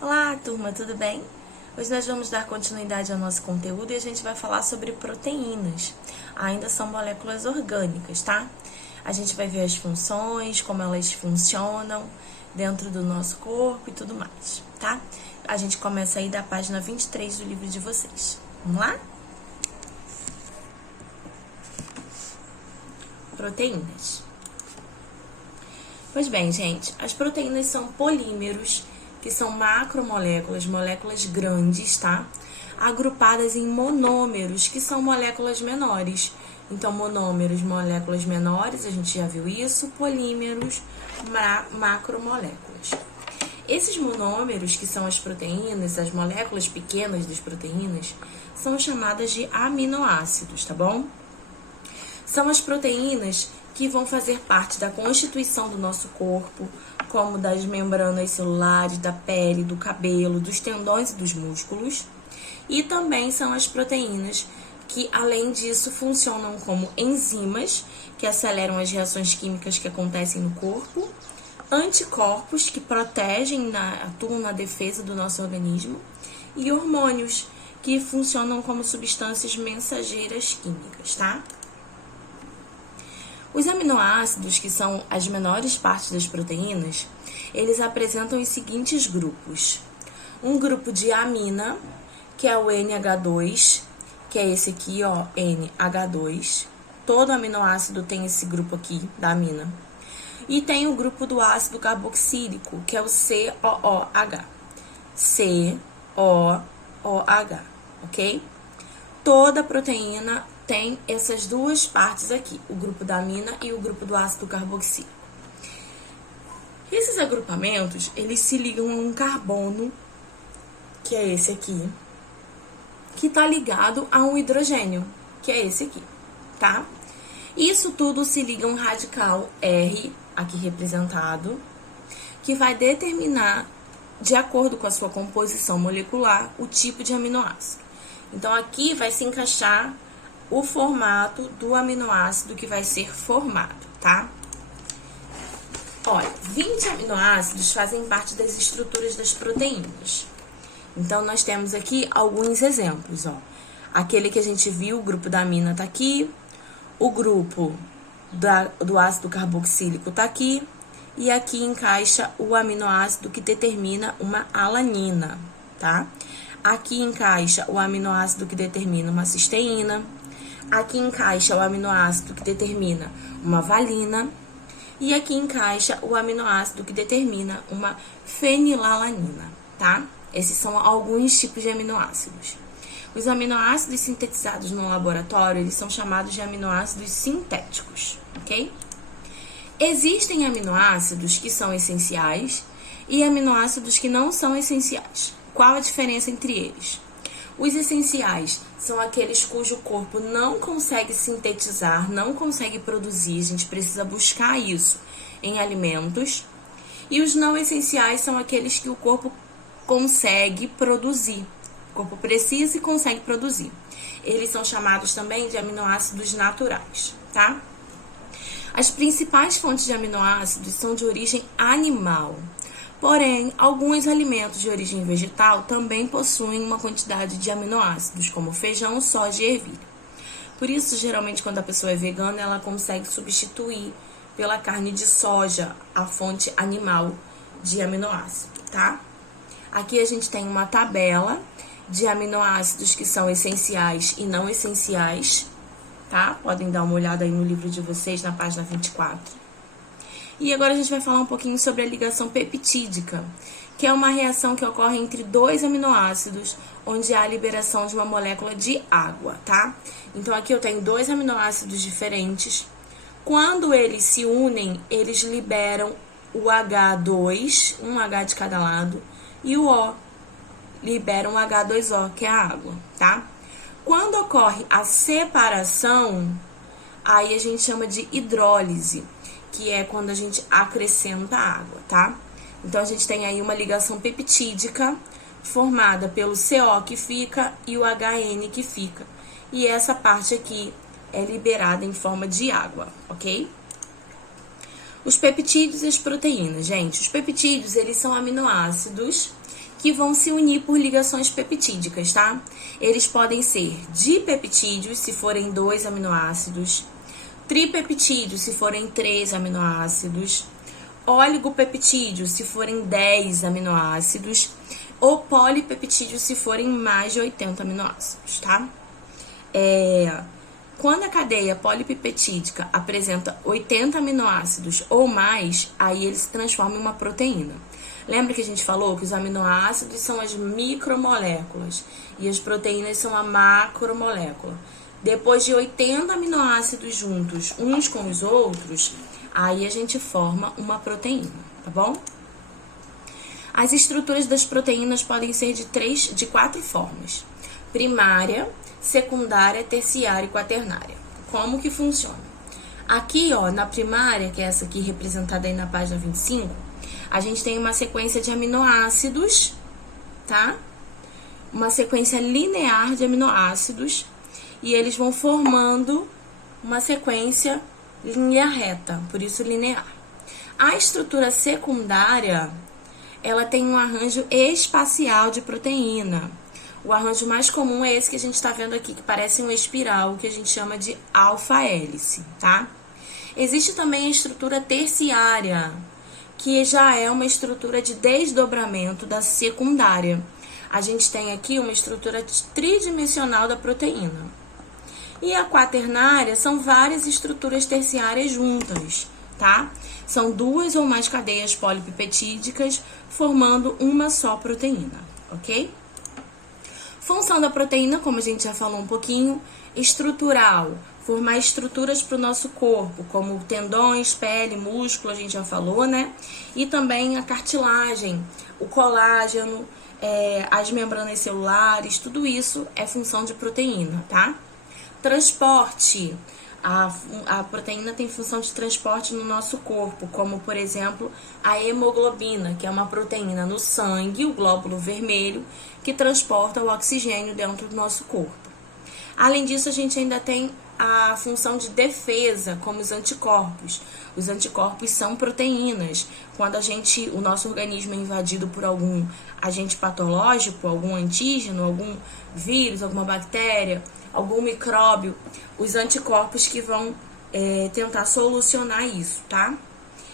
Olá, turma, tudo bem? Hoje nós vamos dar continuidade ao nosso conteúdo e a gente vai falar sobre proteínas. Ainda são moléculas orgânicas, tá? A gente vai ver as funções, como elas funcionam dentro do nosso corpo e tudo mais, tá? A gente começa aí da página 23 do livro de vocês. Vamos lá? Proteínas. Pois bem, gente, as proteínas são polímeros, que são macromoléculas, moléculas grandes, tá? Agrupadas em monômeros, que são moléculas menores. Então, monômeros, moléculas menores, a gente já viu isso, polímeros, macromoléculas. Esses monômeros, que são as proteínas, as moléculas pequenas das proteínas, são chamadas de aminoácidos, tá bom? São as proteínas que vão fazer parte da constituição do nosso corpo, como das membranas celulares, da pele, do cabelo, dos tendões e dos músculos. E também são as proteínas que, além disso, funcionam como enzimas, que aceleram as reações químicas que acontecem no corpo, anticorpos, que protegem, atuam na defesa do nosso organismo, e hormônios, que funcionam como substâncias mensageiras químicas, tá? Os aminoácidos, que são as menores partes das proteínas, eles apresentam os seguintes grupos. Um grupo de amina, que é o NH2, que é esse aqui, ó, NH2. Todo aminoácido tem esse grupo aqui, da amina. E tem o grupo do ácido carboxílico, que é o COOH. COOH, ok? Toda proteína tem essas duas partes aqui, o grupo da amina e o grupo do ácido carboxílico. Esses agrupamentos, eles se ligam a um carbono, que é esse aqui, que está ligado a um hidrogênio, que é esse aqui, tá? Isso tudo se liga a um radical R, aqui representado, que vai determinar, de acordo com a sua composição molecular, o tipo de aminoácido. Então, aqui vai se encaixar o formato do aminoácido que vai ser formado, tá? Olha, 20 aminoácidos fazem parte das estruturas das proteínas. Então, nós temos aqui alguns exemplos, ó. Aquele que a gente viu, o grupo da amina tá aqui, o grupo do ácido carboxílico tá aqui, e aqui encaixa o aminoácido que determina uma alanina, tá? Aqui encaixa o aminoácido que determina uma cisteína. Aqui encaixa o aminoácido que determina uma valina. E aqui encaixa o aminoácido que determina uma fenilalanina, tá? Esses são alguns tipos de aminoácidos. Os aminoácidos sintetizados no laboratório, eles são chamados de aminoácidos sintéticos, ok? Existem aminoácidos que são essenciais e aminoácidos que não são essenciais. Qual a diferença entre eles? Os essenciais são aqueles cujo corpo não consegue sintetizar, não consegue produzir, a gente precisa buscar isso em alimentos. E os não essenciais são aqueles que o corpo consegue produzir. O corpo precisa e consegue produzir. Eles são chamados também de aminoácidos naturais, tá? As principais fontes de aminoácidos são de origem animal. Porém, alguns alimentos de origem vegetal também possuem uma quantidade de aminoácidos, como feijão, soja e ervilha. Por isso, geralmente, quando a pessoa é vegana, ela consegue substituir pela carne de soja a fonte animal de aminoácido, tá? Aqui a gente tem uma tabela de aminoácidos que são essenciais e não essenciais, tá? Podem dar uma olhada aí no livro de vocês, na página 24. E agora a gente vai falar um pouquinho sobre a ligação peptídica, que é uma reação que ocorre entre dois aminoácidos, onde há a liberação de uma molécula de água, tá? Então, aqui eu tenho dois aminoácidos diferentes. Quando eles se unem, eles liberam o H2, um H de cada lado, e o O libera um H2O, que é a água, tá? Quando ocorre a separação, aí a gente chama de hidrólise, que é quando a gente acrescenta água, tá? Então, a gente tem aí uma ligação peptídica formada pelo CO que fica e o HN que fica. E essa parte aqui é liberada em forma de água, ok? Os peptídeos e as proteínas, gente. Os peptídeos, eles são aminoácidos que vão se unir por ligações peptídicas, tá? Eles podem ser dipeptídeos, se forem 2 aminoácidos, tripeptídeos, se forem 3 aminoácidos, oligopeptídeos, se forem 10 aminoácidos, ou polipeptídeos, se forem mais de 80 aminoácidos, tá? Quando a cadeia polipeptídica apresenta 80 aminoácidos ou mais, aí ele se transforma em uma proteína. Lembra que a gente falou que os aminoácidos são as micromoléculas e as proteínas são a macromolécula. Depois de 80 aminoácidos juntos, uns com os outros, aí a gente forma uma proteína, tá bom? As estruturas das proteínas podem ser de 4 formas: primária, secundária, terciária e quaternária. Como que funciona? Aqui, ó, na primária, que é essa aqui representada aí na página 25, a gente tem uma sequência de aminoácidos, tá? Uma sequência linear de aminoácidos, e eles vão formando uma sequência linha reta, por isso linear. A estrutura secundária, ela tem um arranjo espacial de proteína. O arranjo mais comum é esse que a gente está vendo aqui, que parece uma espiral, que a gente chama de alfa-hélice, tá? Existe também a estrutura terciária, que já é uma estrutura de desdobramento da secundária. A gente tem aqui uma estrutura tridimensional da proteína. E a quaternária são várias estruturas terciárias juntas, tá? São 2 ou mais cadeias polipeptídicas formando uma só proteína, ok? Função da proteína, como a gente já falou um pouquinho, estrutural, formar estruturas para o nosso corpo, como tendões, pele, músculo, a gente já falou, né? E também a cartilagem, o colágeno, as membranas celulares, tudo isso é função de proteína, tá? Transporte. A proteína tem função de transporte no nosso corpo, como, por exemplo, a hemoglobina, que é uma proteína no sangue, o glóbulo vermelho, que transporta o oxigênio dentro do nosso corpo. Além disso, a gente ainda tem a função de defesa, como os anticorpos. Os anticorpos são proteínas. Quando o nosso organismo é invadido por algum agente patológico, algum antígeno, algum vírus, alguma bactéria, algum micróbio, os anticorpos que vão tentar solucionar isso, tá?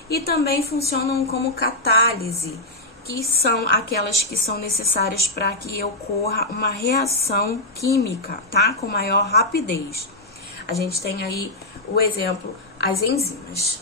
E também funcionam como catálise, que são aquelas que são necessárias para que ocorra uma reação química, tá? Com maior rapidez. A gente tem aí o exemplo, as enzimas.